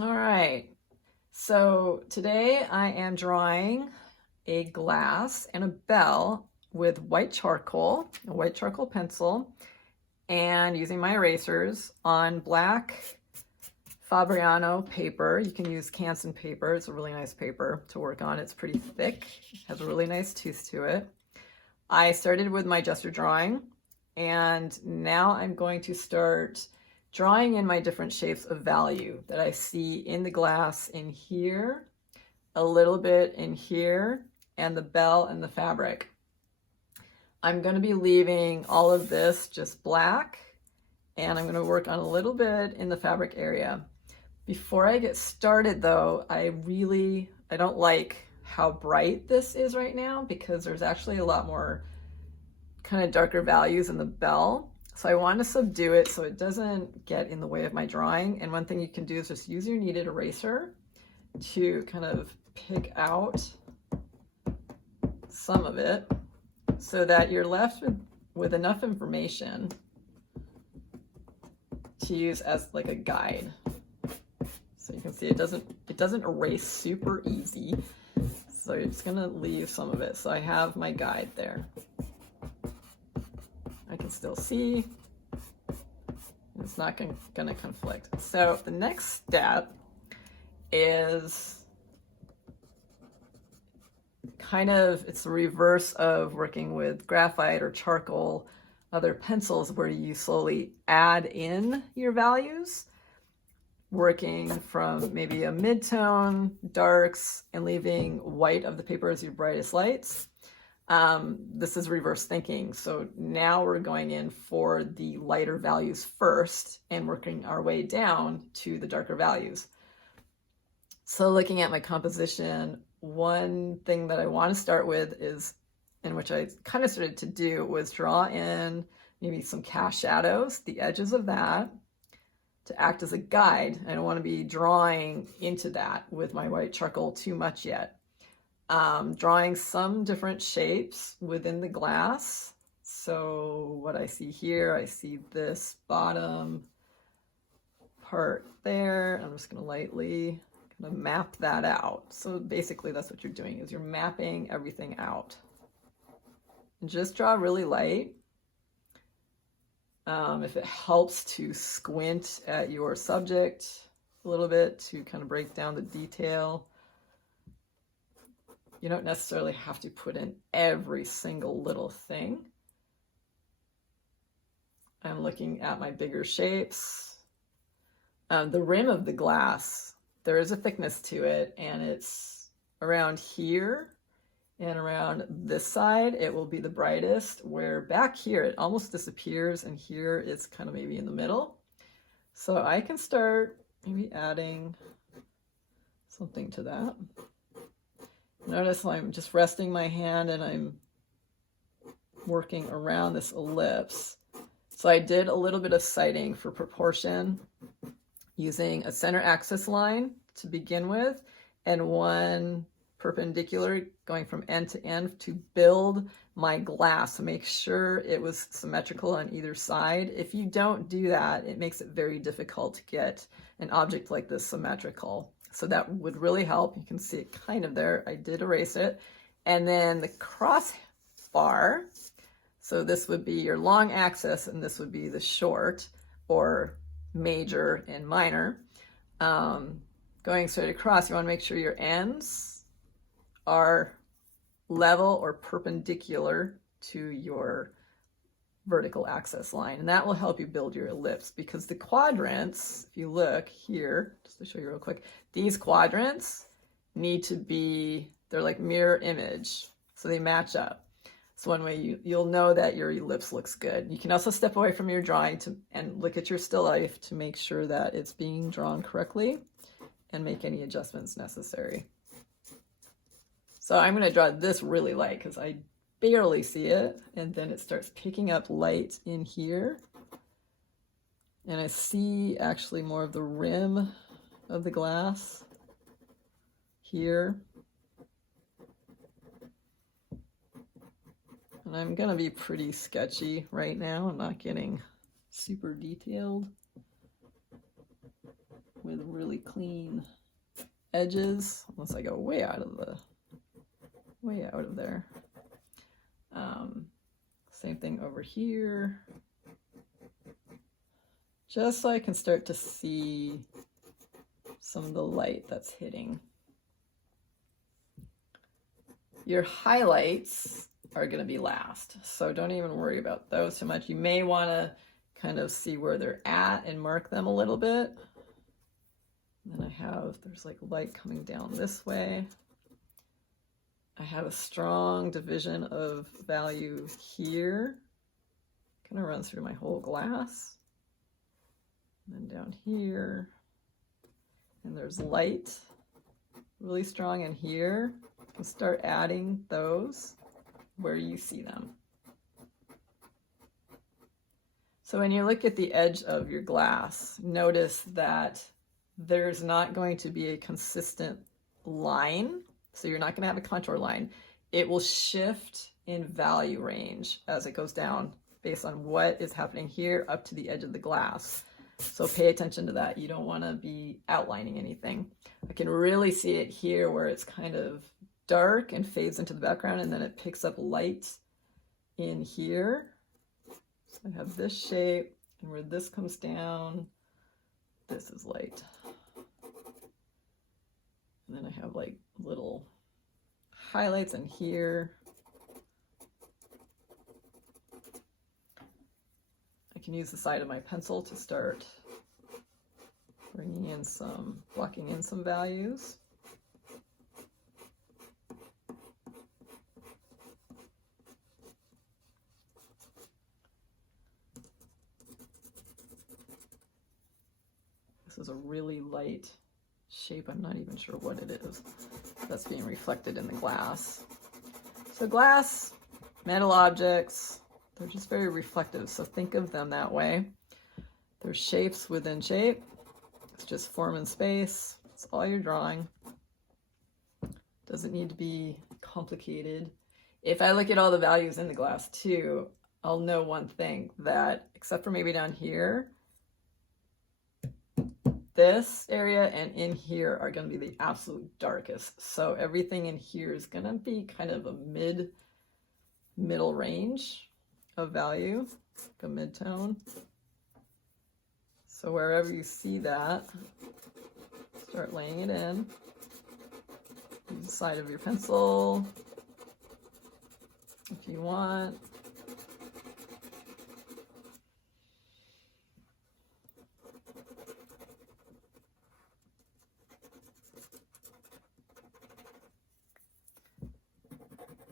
All right, so today I am drawing a glass and a bell with a white charcoal pencil, and using my erasers on black Fabriano paper. You can use Canson paper. It's a really nice paper to work on. It's pretty thick, has a really nice tooth to it. I started with my gesture drawing, and now I'm going to start drawing in my different shapes of value that I see in the glass in here, a little bit in here, and the bell and the fabric. I'm going to be leaving all of this just black, and I'm going to work on a little bit in the fabric area. Before I get started though, I don't like how bright this is right now, because there's actually a lot more kind of darker values in the bell. So I want to subdue it so it doesn't get in the way of my drawing. And one thing you can do is just use your kneaded eraser to kind of pick out some of it so that you're left with enough information to use as like a guide. So you can see it doesn't erase super easy. So you're just gonna leave some of it. So I have my guide there. I can still see. It's not gonna conflict. So the next step is it's the reverse of working with graphite or charcoal, other pencils, where you slowly add in your values, working from maybe a mid-tone, darks, and leaving white of the paper as your brightest lights. This is reverse thinking. So now we're going in for the lighter values first and working our way down to the darker values. So looking at my composition, one thing that I want to start with is, and which I kind of started to do, was draw in maybe some cast shadows, the edges of that, to act as a guide. I don't want to be drawing into that with my white charcoal too much yet. Drawing some different shapes within the glass. So what I see here, I see this bottom part there. I'm just going to lightly kind of map that out. So basically that's what you're doing, is you're mapping everything out. And just draw really light. If it helps to squint at your subject a little bit to kind of break down the detail. You don't necessarily have to put in every single little thing. I'm looking at my bigger shapes. The rim of the glass, there is a thickness to it, and it's around here and around this side. It will be the brightest, where back here it almost disappears, and here it's kind of maybe in the middle. So I can start maybe adding something to that. Notice I'm just resting my hand and I'm working around this ellipse. So I did a little bit of sighting for proportion, using a center axis line to begin with, and one perpendicular going from end to end to build my glass, to make sure it was symmetrical on either side. If you don't do that, it makes it very difficult to get an object like this symmetrical. So that would really help. You can see it kind of there. I did erase it. And then the crossbar, so this would be your long axis and this would be the short, or major and minor. Going straight across, you want to make sure your ends are level or perpendicular to your vertical axis line, and that will help you build your ellipse, because the quadrants, if you look here, just to show you real quick, these quadrants need to be, they're like mirror image, so they match up. So one way you'll know that your ellipse looks good. You can also step away from your drawing and look at your still life to make sure that it's being drawn correctly and make any adjustments necessary. So I'm going to draw this really light because I barely see it, and then it starts picking up light in here, and I see actually more of the rim of the glass here. And I'm gonna be pretty sketchy right now. I'm not getting super detailed with really clean edges, unless I go way out of there. Same thing over here. Just so I can start to see some of the light that's hitting. Your highlights are going to be last, so don't even worry about those too much. You may want to kind of see where they're at and mark them a little bit. And then there's like light coming down this way. I have a strong division of value here. Kind of runs through my whole glass. And then down here. And there's light really strong in here. You can start adding those where you see them. So when you look at the edge of your glass, notice that there's not going to be a consistent line. So you're not going to have a contour line. It will shift in value range as it goes down based on what is happening here up to the edge of the glass. So pay attention to that. You don't want to be outlining anything. I can really see it here where it's kind of dark and fades into the background, and then it picks up light in here. So I have this shape, and where this comes down, this is light. And then I have like little highlights in here. I can use the side of my pencil to start blocking in some values. This is a really light shape. I'm not even sure what it is that's being reflected in the glass. So glass, metal objects, they're just very reflective. So think of them that way. They're shapes within shape. It's just form and space. It's all you're drawing. Doesn't need to be complicated. If I look at all the values in the glass too, I'll know one thing, that except for maybe down here, this area and in here are going to be the absolute darkest. So everything in here is going to be kind of a middle range of value, like a mid-tone. So wherever you see that, start laying it in. Use the side of your pencil if you want.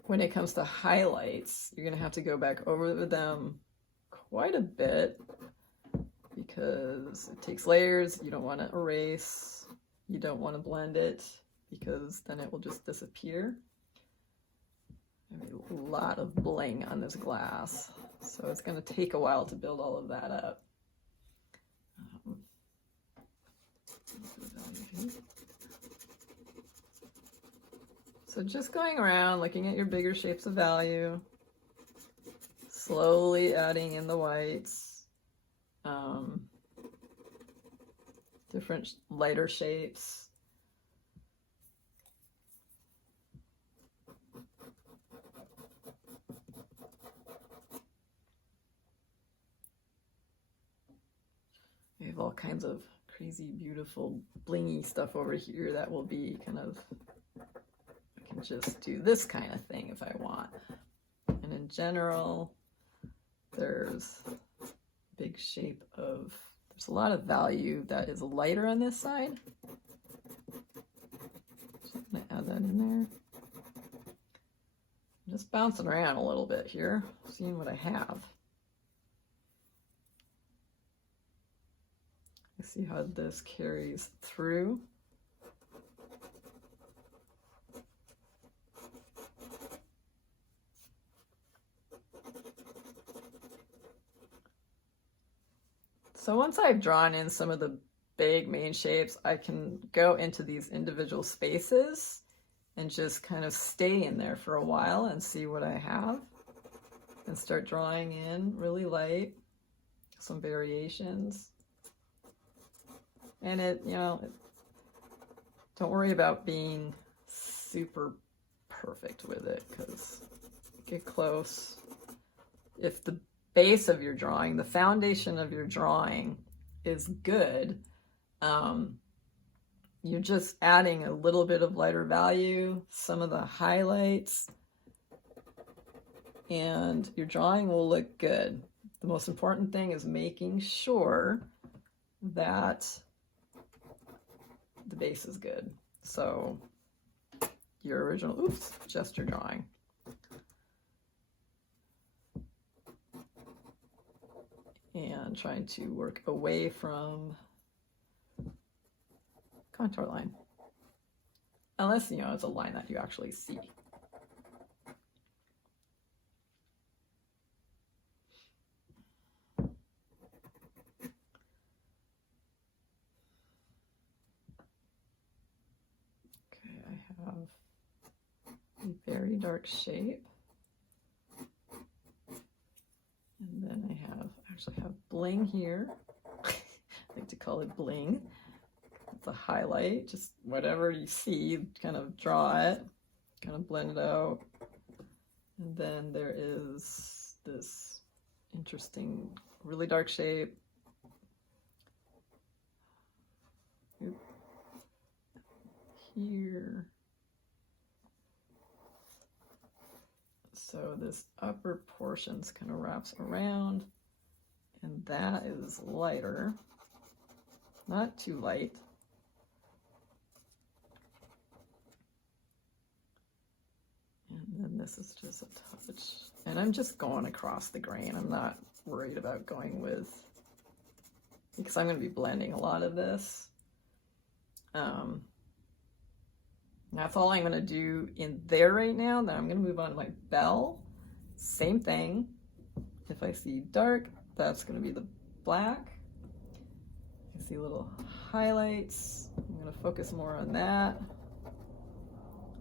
When it comes to highlights, you're going to have to go back over them quite a bit because it takes layers. You don't want to erase. You don't want to blend it because then it will just disappear. I have a lot of bling on this glass, so it's going to take a while to build all of that up. So just going around, looking at your bigger shapes of value, slowly adding in the whites, different lighter shapes. We have all kinds of crazy, beautiful, blingy stuff over here that will be kind of, I can just do this kind of thing if I want. And in general, there's a big shape of, there's a lot of value that is lighter on this side. So I'm going to add that in there. I'm just bouncing around a little bit here, seeing what I have. I see how this carries through. So once I've drawn in some of the big main shapes, I can go into these individual spaces and just kind of stay in there for a while and see what I have and start drawing in really light, some variations. And it, you know, Don't worry about being super perfect with it, because get close. If the base of your drawing, the foundation of your drawing is good, you're just adding a little bit of lighter value, some of the highlights, and your drawing will look good. The most important thing is making sure that the base is good. So your original, oops, just your drawing. And trying to work away from contour line. Unless, you know, it's a line that you actually see. Okay, I have a very dark shape. And then I actually have bling here. I like to call it bling. It's a highlight, just whatever you see, kind of draw it, kind of blend it out. And then there is this interesting, really dark shape. Here. So this upper portions kind of wraps around, and that is lighter, not too light. And then this is just a touch. And I'm just going across the grain. I'm not worried about going with, because I'm going to be blending a lot of this. That's all I'm going to do in there right now. Then I'm going to move on to my bell. Same thing. If I see dark, that's going to be the black. I see little highlights. I'm going to focus more on that.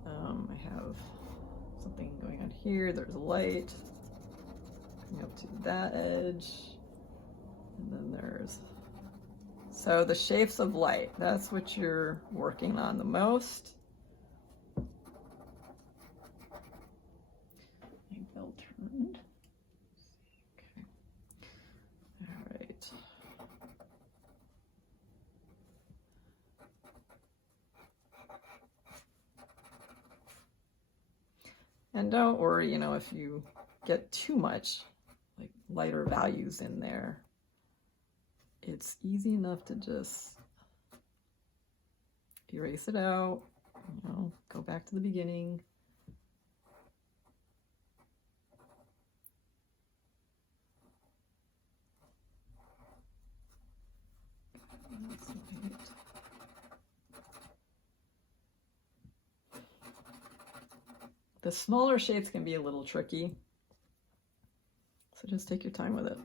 I have something going on here. There's light coming up to that edge. And then there's, so the shapes of light, that's what you're working on the most. My bell turned. Okay. All right. And don't worry, you know, if you get too much like lighter values in there, it's easy enough to just erase it out, you know, go back to the beginning. The smaller shapes can be a little tricky, so just take your time with it.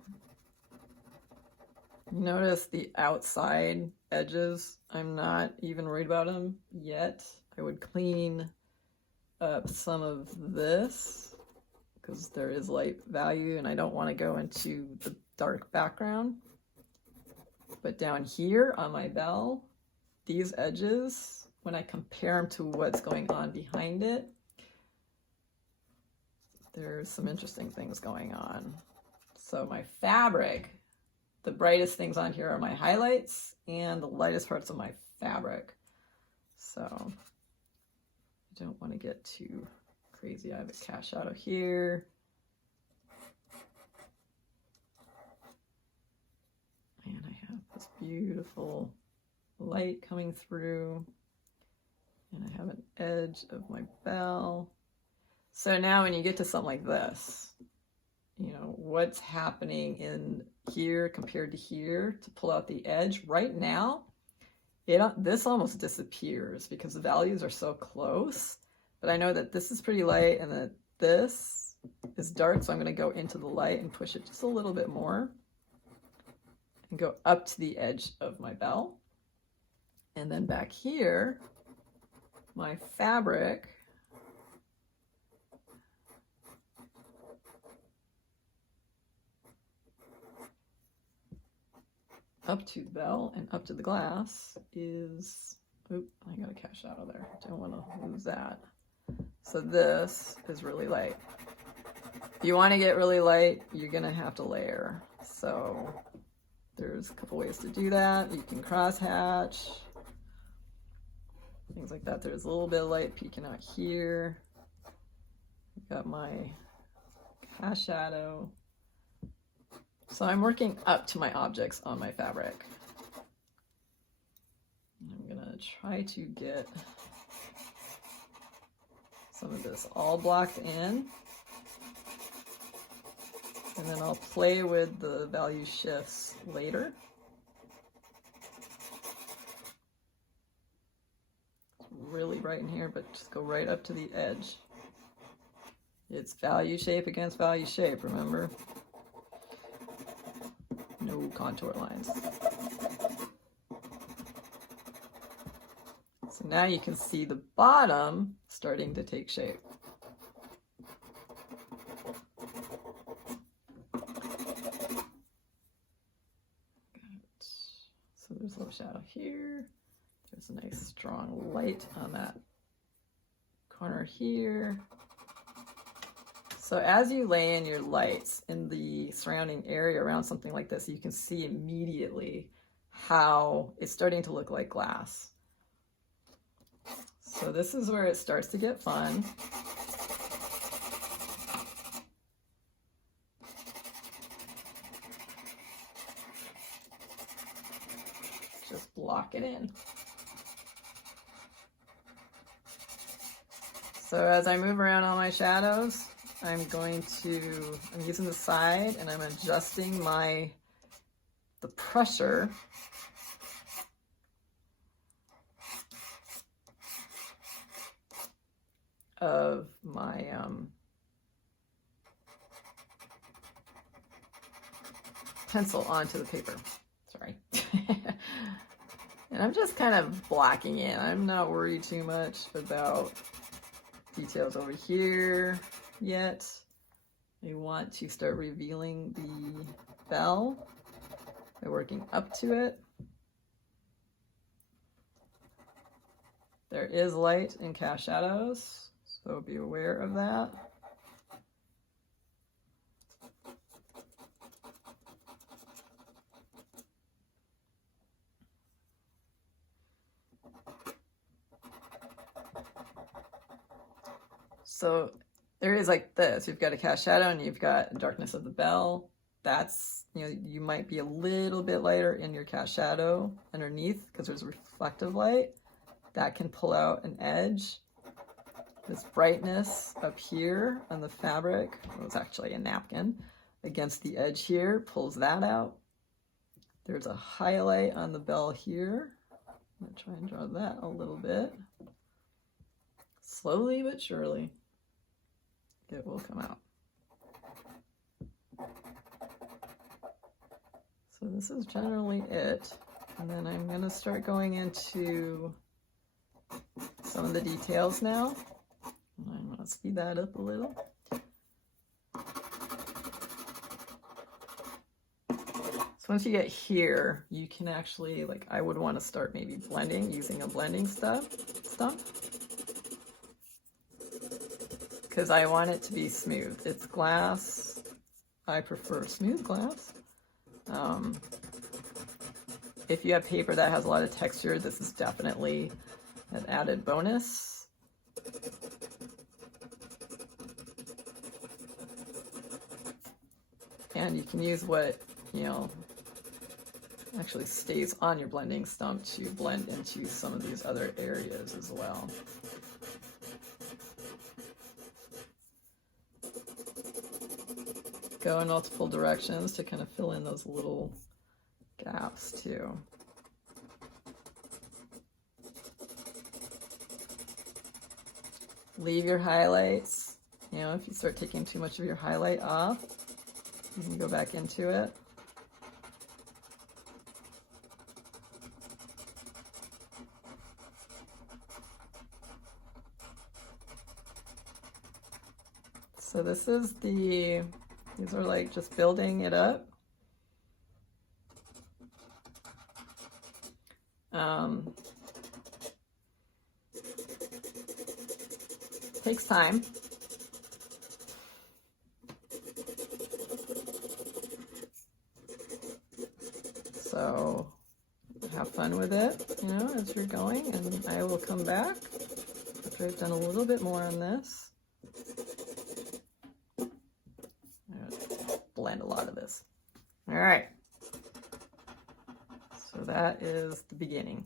Notice the outside edges, I'm not even worried about them yet. I would clean up some of this because there is light value and I don't want to go into the dark background. But down here on my bell, these edges, when I compare them to what's going on behind it, there's some interesting things going on. So my fabric, the brightest things on here are my highlights and the lightest parts of my fabric. So I don't want to get too crazy. I have a cash shadow here. And I have this beautiful light coming through. And I have an edge of my bell. So now when you get to something like this, you know, what's happening in here compared to here to pull out the edge right now, this almost disappears because the values are so close. But I know that this is pretty light and that this is dark, so I'm going to go into the light and push it just a little bit more and go up to the edge of my bell. And then back here, my fabric, up to the bell and up to the glass is Oop, I got a cast shadow there. Don't want to lose that. So this is really light. If you want to get really light, you're going to have to layer. So there's a couple ways to do that. You can cross hatch, things like that. There's a little bit of light peeking out here. Got my cast shadow. So I'm working up to my objects on my fabric. I'm gonna try to get some of this all blocked in, and then I'll play with the value shifts later. It's really bright in here, but just go right up to the edge. It's value shape against value shape, remember? No contour lines. So now you can see the bottom starting to take shape. So there's a little shadow here. There's a nice strong light on that corner here. So as you lay in your lights in the surrounding area around something like this, you can see immediately how it's starting to look like glass. So this is where it starts to get fun. Just block it in. So as I move around all my shadows, I'm using the side and I'm adjusting the pressure of my pencil onto the paper. Sorry. And I'm just kind of blocking in. I'm not worried too much about details over here yet. I want to start revealing the bell by working up to it. There is light in cast shadows, so be aware of that. So there is like this, you've got a cast shadow and you've got darkness of the bell. That's, you might be a little bit lighter in your cast shadow underneath because there's reflective light. That can pull out an edge. This brightness up here on the fabric, well, it's actually a napkin, against the edge here, pulls that out. There's a highlight on the bell here. I'm gonna try and draw that a little bit. Slowly but surely, it will come out. So this is generally it. And then I'm gonna start going into some of the details now. I'm gonna speed that up a little. So once you get here, you can actually, like, I would want to start maybe blending, using a blending stump, because I want it to be smooth. It's glass. I prefer smooth glass. If you have paper that has a lot of texture, this is definitely an added bonus. And you can use what, actually stays on your blending stump to blend into some of these other areas as well. Go in multiple directions to kind of fill in those little gaps too. Leave your highlights. If you start taking too much of your highlight off, you can go back into it. So this is these are like just building it up. takes time. So have fun with it, you know, as you're going, and I will come back after I've done a little bit more on this. Blend a lot of this. All right. So that is the beginning.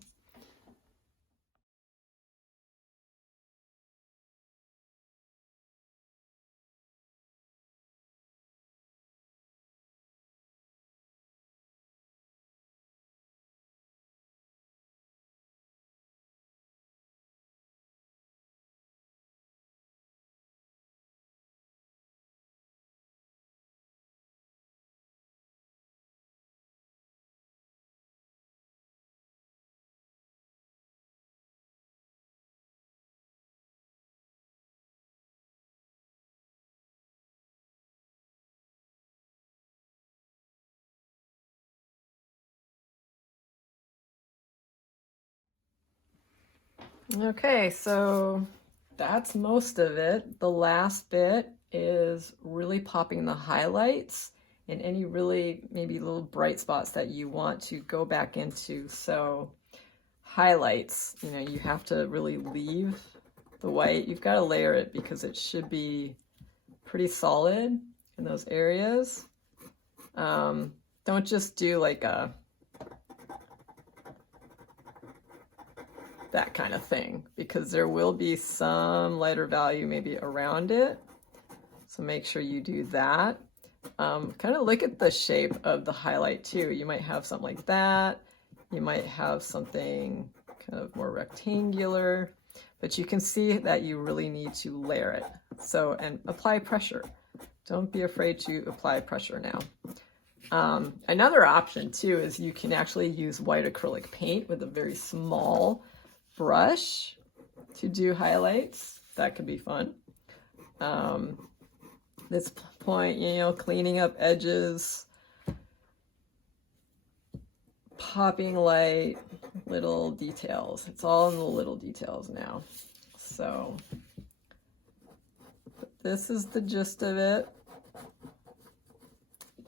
Okay, so that's most of it. The last bit is really popping the highlights and any really maybe little bright spots that you want to go back into. So highlights, you know, you have to really leave the white. You've got to layer it because it should be pretty solid in those areas. Don't just do like that kind of thing, because there will be some lighter value maybe around it. So make sure you do that. Kind of look at the shape of the highlight too. You might have something like that. You might have something kind of more rectangular, but you can see that you really need to layer it. So, and apply pressure. Don't be afraid to apply pressure now. Another option too is you can actually use white acrylic paint with a very small brush to do highlights. That could be fun. This point, you know, cleaning up edges, popping light, little details. It's all in the little details now. So this is the gist of it.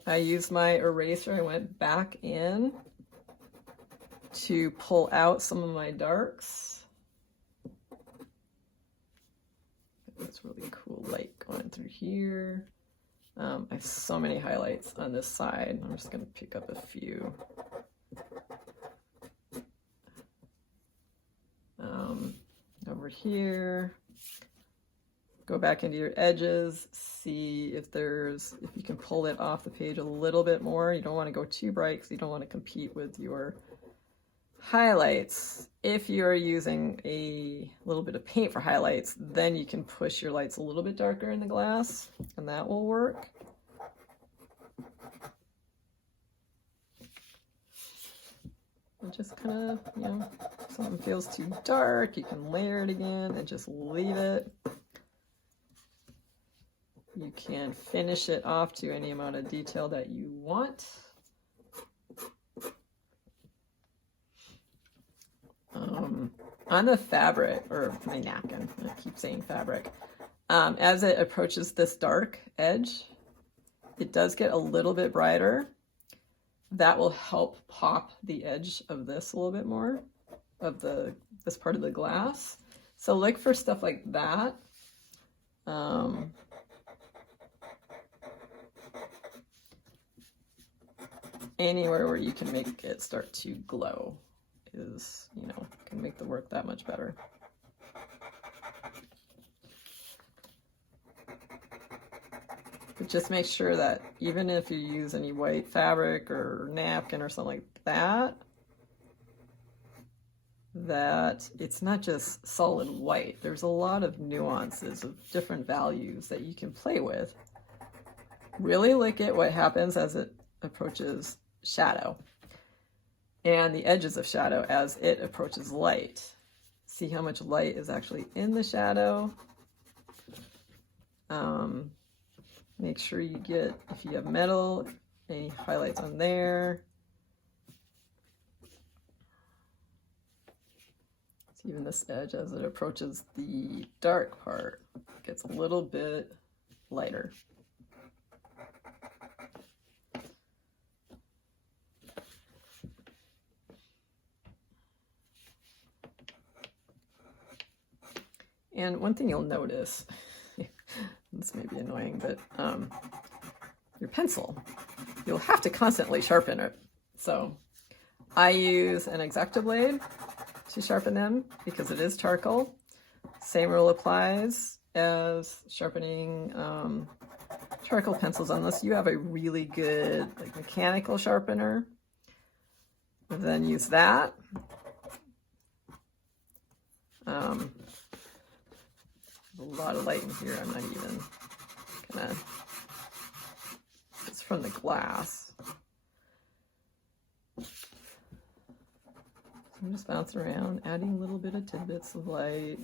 I used my eraser. I went back in to pull out some of my darks. It's really cool light going through here. I have so many highlights on this side. I'm just going to pick up a few. Over here, go back into your edges, see if you can pull it off the page a little bit more. You don't want to go too bright because you don't want to compete with your highlights. If you're using a little bit of paint for highlights, then you can push your lights a little bit darker in the glass, and that will work. And just kind of, you know, if something feels too dark, you can layer it again and just leave it. You can finish it off to any amount of detail that you want. On the fabric, or my napkin, I keep saying fabric, as it approaches this dark edge, it does get a little bit brighter. That will help pop the edge of this a little bit more, of this part of the glass. So look for stuff like that. Anywhere where you can make it start to glow is, you know, can make the work that much better. But just make sure that even if you use any white fabric or napkin or something like that, that it's not just solid white. There's a lot of nuances of different values that you can play with. Really look at what happens as it approaches shadow and the edges of shadow as it approaches light. See how much light is actually in the shadow. Make sure you get, if you have metal, any highlights on there. Even this edge, as it approaches the dark part, gets a little bit lighter. And one thing you'll notice, this may be annoying, but your pencil, you'll have to constantly sharpen it. So I use an X-Acto blade to sharpen them because it is charcoal. Same rule applies as sharpening charcoal pencils, unless you have a really good like mechanical sharpener. Then use that. A lot of light in here. I'm not even gonna. It's from the glass. I'm just bouncing around, adding a little bit of tidbits of light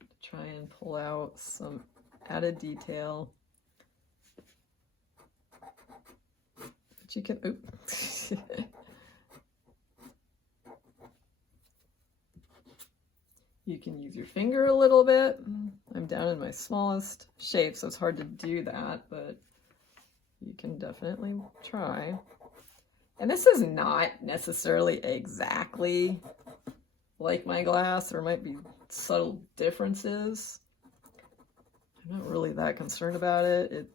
to try and pull out some added detail. But you can, oops. You can use your finger a little bit. I'm down in my smallest shape, so it's hard to do that, but you can definitely try. And this is not necessarily exactly like my glass. There might be subtle differences. I'm not really that concerned about it. It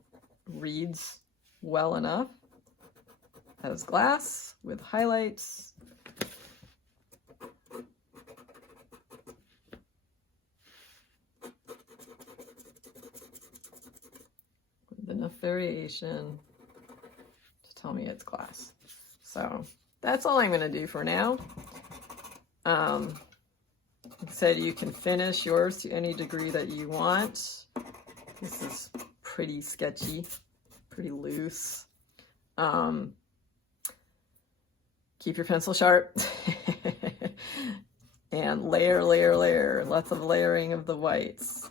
reads well enough as glass with highlights. With enough variation to tell me it's glass. So that's all I'm going to do for now. Like I said, you can finish yours to any degree that you want. This is pretty sketchy, pretty loose. Keep your pencil sharp. And layer, layer, layer. Lots of layering of the whites.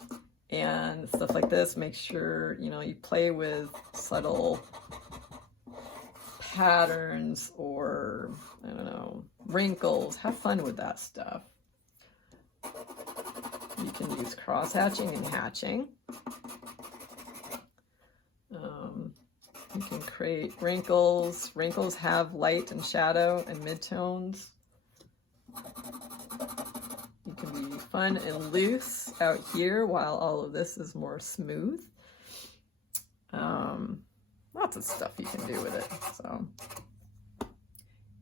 And stuff like this, make sure, you know, you play with subtle patterns or, I don't know, wrinkles. Have fun with that stuff. You can use cross-hatching and hatching. You can create wrinkles. Wrinkles have light and shadow and midtones. You can be fun and loose out here while all of this is more smooth. Lots of stuff you can do with it. So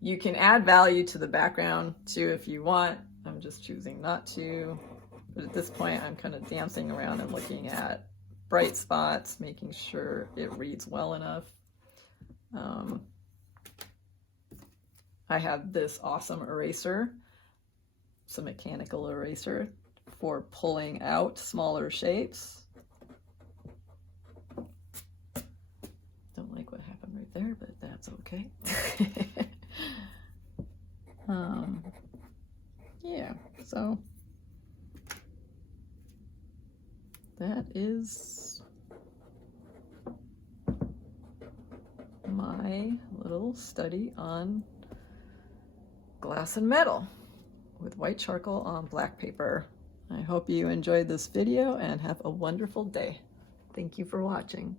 you can add value to the background too if you want. I'm just choosing not to. But at this point, I'm kind of dancing around and looking at bright spots, making sure it reads well enough. I have this awesome eraser. It's a mechanical eraser for pulling out smaller shapes. Don't like what happened right there, but that's okay. Yeah, so that is my little study on glass and metal with white charcoal on black paper. I hope you enjoyed this video and have a wonderful day. Thank you for watching.